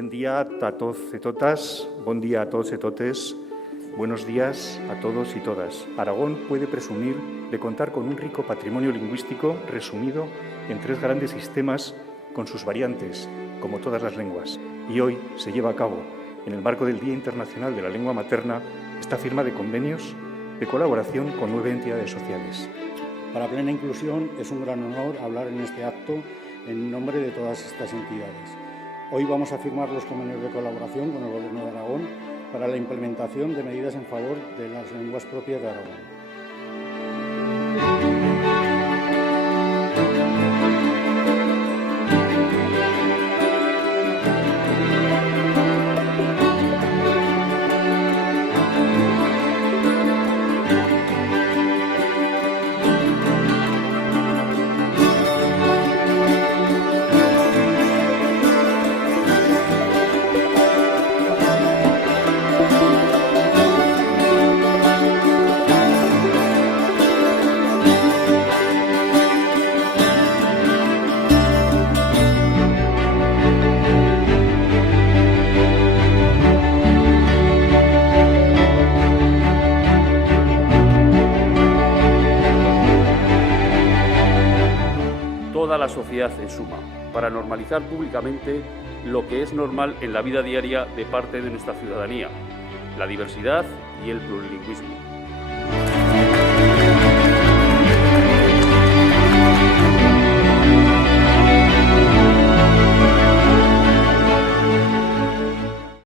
Buen día a todos y todas, buen día a todos y totes, buenos días a todos y todas. Aragón puede presumir de contar con un rico patrimonio lingüístico resumido en 3 grandes sistemas con sus variantes, como todas las lenguas. Y hoy se lleva a cabo, en el marco del Día Internacional de la Lengua Materna, esta firma de convenios de colaboración con 9 entidades sociales. Para Plena Inclusión es un gran honor hablar en este acto en nombre de todas estas entidades. Hoy vamos a firmar los convenios de colaboración con el Gobierno de Aragón para la implementación de medidas en favor de las lenguas propias de Aragón. Toda la sociedad en suma, para normalizar públicamente lo que es normal en la vida diaria de parte de nuestra ciudadanía, la diversidad y el plurilingüismo.